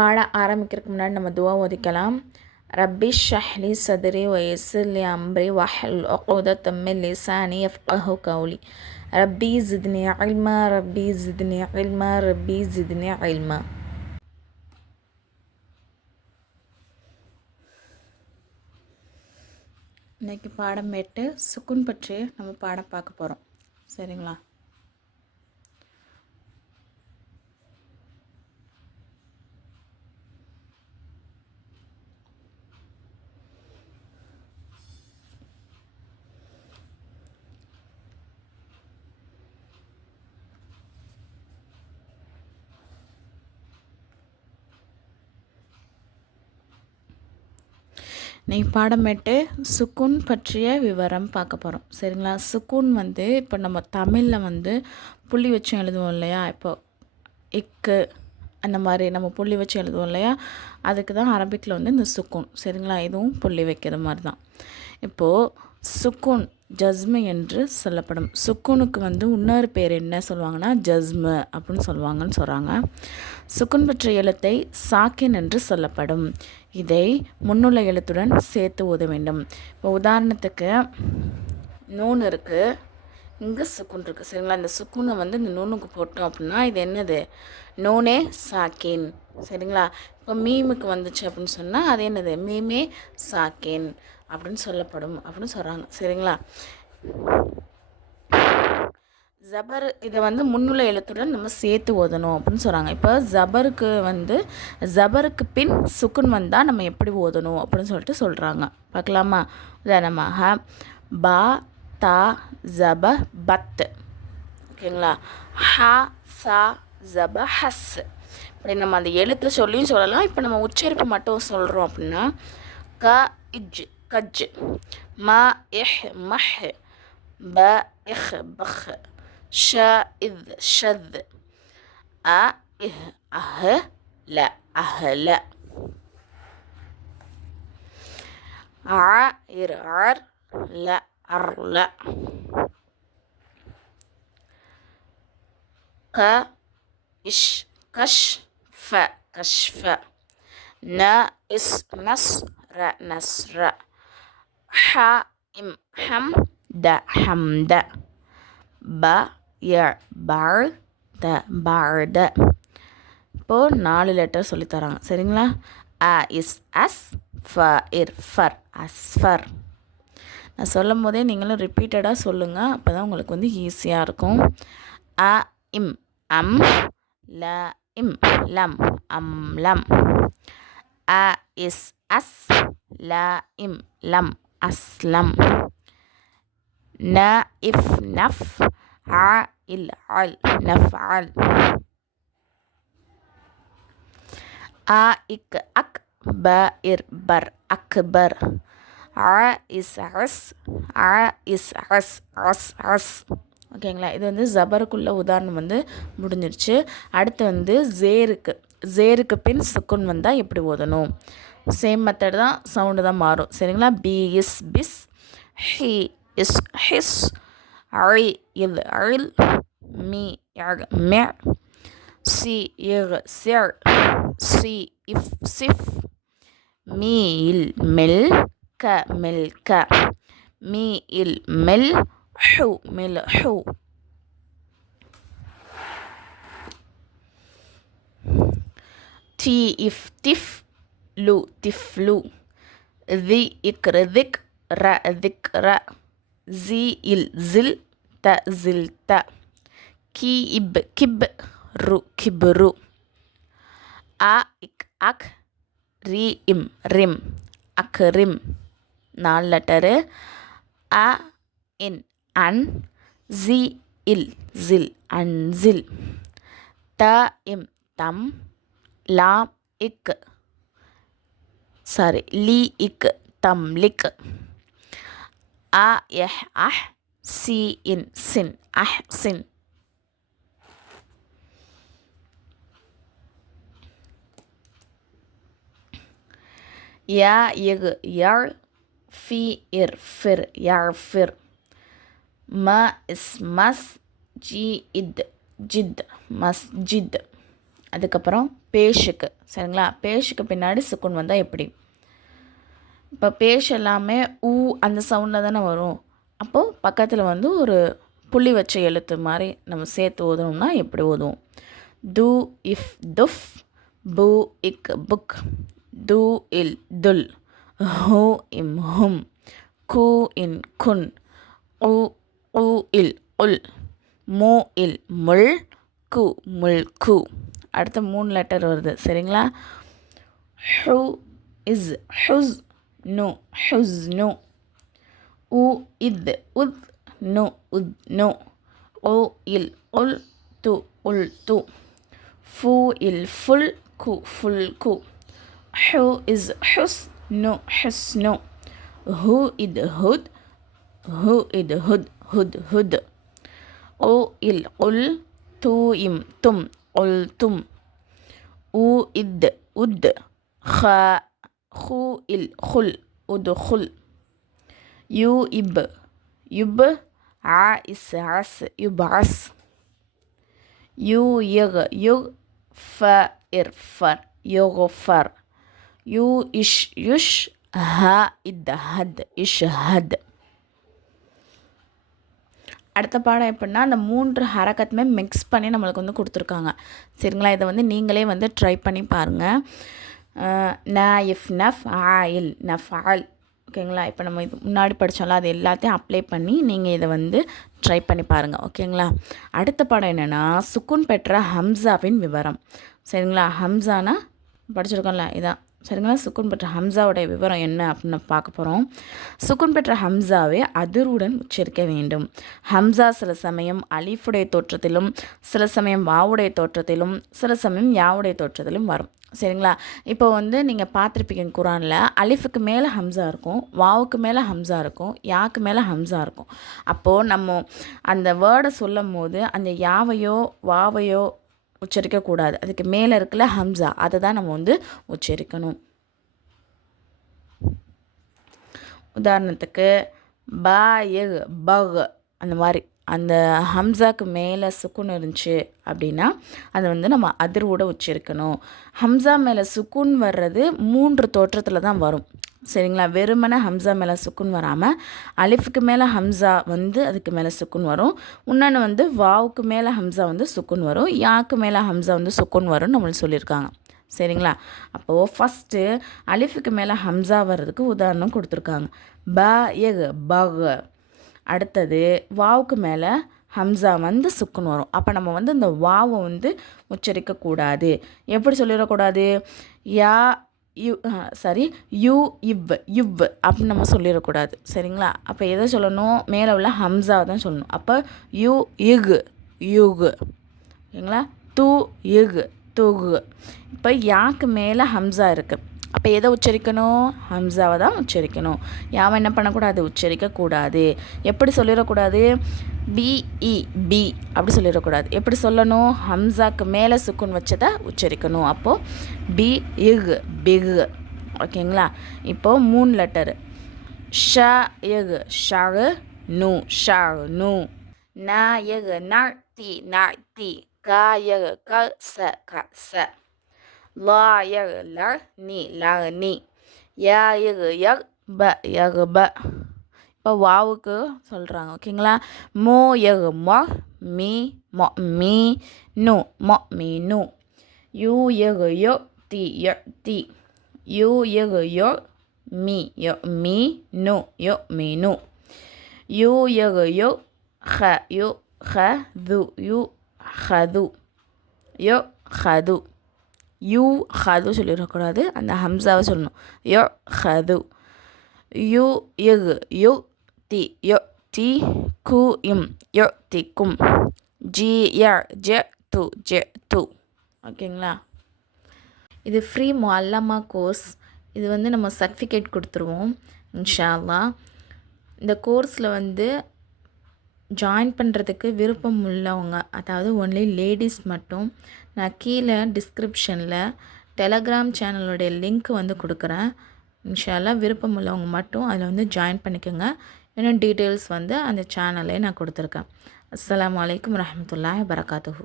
பாட ஆரம்பிக்கிறதுக்கு முன்னாடி நம்ம துவா ஒதுக்கலாம். ரப்பி ஷஹ்லி சதுரி வயசுலி அம்ரி வஹல் ஒகோத லிசானி எஃப்கஹு கவுலி ரப்பி ஜித்னி அல்மா ரப்பி ஜித்னி அல்மா ரப்பி ஜித்னி அல்மா இன்றைக்கி பாடம் மேட்டு சுக்குன் பற்றி நம்ம பாடம் பார்க்க போகிறோம் சரிங்களா? இன்றைக்கி பாடமேட்டு சுக்குன் பற்றிய விவரம் பார்க்க போகிறோம் சரிங்களா? சுக்குன் வந்து இப்போ நம்ம தமிழில் வந்து புள்ளி வச்சு எழுதுவோம் இல்லையா? இப்போ இக்கு அந்த மாதிரி நம்ம புள்ளி வச்சு எழுதுவோம் இல்லையா? அதுக்கு தான் அரபிக்கில் வந்து இந்த சுக்குன். சரிங்களா? இதுவும் புள்ளி வைக்கிற மாதிரி தான். இப்போது சுக்குன் ஜஸ்மு என்று சொல்லப்படும். சுக்குனுக்கு வந்து இன்னொரு பேர் என்ன சொல்லுவாங்கன்னா ஜஸ்மு அப்படின்னு சொல்லுவாங்கன்னு சொல்கிறாங்க சுக்குன் பெற்ற எழுத்தை சாக்கின் என்று சொல்லப்படும். இதை முன்னுள்ள எழுத்துடன் சேர்த்து ஓத வேண்டும். இப்போ உதாரணத்துக்கு நூன் இருக்குது இங்கே சுக்குன் இருக்குது சரிங்களா? இந்த சுக்குனை வந்து இந்த நூனுக்கு போட்டோம் அப்படின்னா இது என்னது? நூனே சாக்கின். சரிங்களா? இப்போ மீமுக்கு வந்துச்சு அப்படின்னு சொன்னால் அது என்னது? மீமே சாக்கின். அப்படின்னு சொல்லப்படும் அப்படின்னு சொல்கிறாங்க சரிங்களா? ஜபர் இதை வந்து முன்னுள்ள எழுத்துடன் நம்ம சேர்த்து ஓதணும் அப்படின்னு சொல்கிறாங்க இப்போ ஜபருக்கு வந்து ஜபருக்கு பின் சுக்குன் வந்தால் நம்ம எப்படி ஓதணும் அப்படின்னு சொல்லிட்டு சொல்கிறாங்க பார்க்கலாமா? உதாரணமாக பா தா ஜப பத் ஓகேங்களா? ஹா சா ஜப ஹஸ். இப்படி நம்ம அந்த எழுத்து சொல்லியும் சொல்லலாம். இப்போ நம்ம உச்சரிப்பு மட்டும் சொல்கிறோம் அப்படின்னா க இஜ். கஜ் ம இஹ் மஹ் ப இஹ் பஹ் ஷ இத் ஷத் அ இஹ் அஹ் ல அஹ்ல அ இர் அர் ல அர்ல க இஷ் கஷ் ஃப கஷ்ஃப ந இஸ் நஸ் ர நஸ்ர ஹ இம் ஹம் த ஹம்த ப ய பார் த பார்த இப்போது நாலு லெட்டர் சொல்லித்தராங்க. சரிங்களா? அ இஸ் அஸ் ஃப இர் ஃபர் அஸ்ஃபர் நான் சொல்லும் போதே நீங்களும் ரிப்பீட்டடாக சொல்லுங்கள் அப்போ தான் உங்களுக்கு வந்து ஈஸியாக இருக்கும். அ இம் அம் ல இம் லம் அம் லம் அ இஸ் அஸ் ல இம் லம் அஸ்லம் ந இஃப் நஃப் அ இல் அல் நஃப் அல் அ இக் அக் ப இர் பர் அக்பர் ஆ இஸ் அஸ் அ இஸ் அஸ் அஸ் அஸ் ஓகேங்களா இது வந்து ஜபருக்குள்ள உதாரணம் வந்து முடிஞ்சிருச்சு. அடுத்து வந்து ஜேருக்கு ஜேருக்கு பின் சுக்குன் வந்தால் எப்படி ஓதணும்? சேம் மெத்தட் தான் சவுண்டு தான் மாறும். சரிங்களா? பி இஸ் பிஸ் ஹி இஸ் ஹிஸ் அழி இது அழில் மீ யாக மே சி இர் சேர் சி இஃப் சிஃப் மீ இல் மெல் க மெல் க மீ இல் மெல் ஹூ மெல் ஹூ டி இஃப் டிஃப் லு திஃப்லு தி இக் திக் ர திக் ர. ஜி இல் ஜில் த ஜில் த. கி இப் கிப் ரு கிப்ரு அ இக் அக் ரி இம் ரிம். அக் ரிம். நாலு லெட்டரு. அ இன் அன். ஜி இல் ஜில் அன் ஜில் த இம் தம். லாம் இக். சாரி லி இக் தம்லிக் அ எஹ் அஹ் சி இன் சின் அஹ் சின் யா இகு யாழ் ஃபி இர் ஃபிர் யாழ் ஃபிர் ம இஸ் மஸ் ஜி இத் ஜித் மஸ்ஜித் அதுக்கப்புறம் பேஷுக்கு சரிங்களா? பேஷுக்கு பின்னாடி சுக்குன் வந்தால் எப்படி? இப்போ பேஷ் எல்லாமே ஊ அந்த சவுண்டில் தானே வரும். அப்போது பக்கத்தில் வந்து ஒரு புள்ளி வச்ச எழுத்து மாதிரி நம்ம சேர்த்து ஓதணும்னா எப்படி ஓதுவோம்? து இஃப் துஃப் பு இக் புக். து இல் துல். ஹூ இம் ஹும். கு இன் குன். உ உ இல் உல். மு இல் முள். கு முள் கு. அடுத்த மூணு லெட்டர் வருது. சரிங்களா? ஹூ இஸ் ஹுஸ் நு ஹுஸ் நு. உ இத் உத் நு உத் நு. ஓ இல் உல் து உல் து. ஃபு இல் ஃபுல் கு ஃபுல் கு. ஹூ இஸ் ஹுஸ் நு ஹுஸ் நு. ஹு இத் ஹுத். ஹு இத் ஹுத் ஹுத் ஹுத். ஓ இல் உல் து இம் தும். قلتم. و أد. خا خوئل خل أدخل. يوئب يب. عائس عس (يُو يِغْ يُغْ فَائِرْ فر يغفر. يو إش يش ها إد هد إش هد அடுத்த பாடம் எப்படின்னா அந்த மூன்று ஹரக்கத்துமே மிக்ஸ் பண்ணி நம்மளுக்கு வந்து கொடுத்துருக்காங்க. சரிங்களா? இதை வந்து நீங்களே வந்து ட்ரை பண்ணி பாருங்கள் ந if enough oil enough all ஓகேங்களா? இப்போ நம்ம இது முன்னாடி படித்தோம்ல அது எல்லாத்தையும் அப்ளை பண்ணி நீங்கள் இதை வந்து ட்ரை பண்ணி பாருங்கள் ஓகேங்களா? அடுத்த பாடம் என்னென்னா சுக்குன் பெற்ற ஹம்சாவின் விவரம். சரிங்களா? ஹம்சானா? படிச்சிருக்கோம்ல இதான். சரிங்களா? சுக்குன் பெற்ற ஹம்சாவுடைய விவரம் என்ன அப்படின்னு பார்க்க போகிறோம் சுக்குன் பெற்ற ஹம்சாவை அதிர்வுடன் உச்சரிக்க வேண்டும். ஹம்சா சில சமயம் அலிஃபுடைய தோற்றத்திலும் சில சமயம் வாவுடைய தோற்றத்திலும் சில சமயம் யாவுடைய தோற்றத்திலும் வரும். சரிங்களா? இப்போ வந்து நீங்கள் பார்த்துருப்பீங்க குரானில் அலிஃபுக்கு மேலே ஹம்சா இருக்கும் வாவுக்கு மேலே ஹம்சா இருக்கும் யாக்கு மேலே ஹம்சா இருக்கும். அப்போது நம்ம அந்த வேர்டை சொல்லும் போது அந்த யாவையோ வாவையோ உச்சரிக்கக்கூடாது. அதுக்கு மேலே இருக்கல ஹம்சா. அதை தான் நம்ம வந்து உச்சரிக்கணும். உதாரணத்துக்கு ப பக் அந்த மாதிரி. அந்த ஹம்சாக்கு மேலே சுக்குன் இருந்துச்சு அப்படின்னா அதை வந்து நம்ம அதிர்வோட உச்சரிக்கணும். ஹம்சா மேலே சுக்குன் வர்றது மூன்று தோற்றத்தில் தான் வரும். சரிங்களா? வெறுமனே ஹம்சா மேலே சுக்குன் வராமல் அலிஃபுக்கு மேலே ஹம்சா வந்து அதுக்கு மேலே சுக்குன் வரும். இன்னொன்று வந்து வாவுக்கு மேலே ஹம்சா வந்து சுக்குன் வரும். யாக்கு மேலே ஹம்சா வந்து சுக்குன் வரும்னு நம்மளுக்கு சொல்லியிருக்காங்க சரிங்களா? அப்போது ஃபஸ்ட்டு அலிஃபுக்கு மேலே ஹம்சா வர்றதுக்கு உதாரணம் கொடுத்துருக்காங்க. ப எக் பக அடுத்தது வாவுக்கு மேலே ஹம்சா வந்து சுக்குன்னு வரும். அப்போ நம்ம வந்து இந்த வாவை வந்து உச்சரிக்கக்கூடாது. எப்படி சொல்லிடக்கூடாது? யா யு சாரி யூ இவ் இவ் அப்படின்னு நம்ம சொல்லிடக்கூடாது. சரிங்களா? அப்போ எதை சொல்லணும்? மேலே உள்ள ஹம்சாவை தான் சொல்லணும். அப்போ யூ இகு யுகு. சரிங்களா? தூ இகு தூகு. இப்போ யாக்கு மேலே ஹம்சா இருக்குது அப்போ எதை உச்சரிக்கணும்? ஹம்சாவை தான் உச்சரிக்கணும். யாவை என்ன பண்ணக்கூடாது? உச்சரிக்கக்கூடாது. எப்படி சொல்லிடக்கூடாது? பிஇ பி அப்படி சொல்லிடக்கூடாது. எப்படி சொல்லணும்? ஹம்சாக்கு மேலே சுக்குன் வச்சதை உச்சரிக்கணும். அப்போது பி இக் பிகு ஓகேங்களா இப்போது மூணு லெட்டரு ஷ எகு ஷாகு நு ஷாகு நு. ந எகு ந தி கா தி. எகு க ச க ச. லா எகு ல நீ ல நீ ய யக் ப யகு ப இப்போ வாவுக்கு சொல்கிறாங்க ஓகேங்களா? மோ எகு மொ மீ மொ மீ நு மொ மீ நு யூ எகு யோ தி. யோ தி யூ எகு யோ மீ யோ மீ நு யோ மீ நு யூ எகு யோ ஹ யு ஹ து யூ ஹது. யோ ஹது. யூ ஹது சொல்லிடக்கூடாது அந்த ஹம்சாவை சொல்லணும். யோ ஹது. யு யுகு. யு தி. யோ தி கு இம். யோ தி கும். ஜி ய ஜெ து. ஜெ து. ஓகேங்களா? இது ஃப்ரீ மொல்லமா கோர்ஸ். இது வந்து நம்ம சர்டிஃபிகேட் கொடுத்துருவோம் இன்ஷால்லா இந்த கோர்ஸில் வந்து ஜாயின் பண்ணுறதுக்கு விருப்பம் உள்ளவங்க அதாவது ஒன்லி லேடிஸ் மட்டும் நான் கீழே டிஸ்கிரிப்ஷனில் டெலகிராம் சேனலுடைய லிங்க் வந்து கொடுக்குறேன். இன்ஷால்லாம் விருப்பம் உள்ளவங்க மட்டும் அதில் வந்து ஜாயின் பண்ணிக்கோங்க. இன்னும் டீட்டெயில்ஸ் வந்து அந்த சேனல்லே நான் கொடுத்துருக்கேன். அஸ்லாம் வலைக்கம் வரமத்துல்லா வரகாத்துஹூ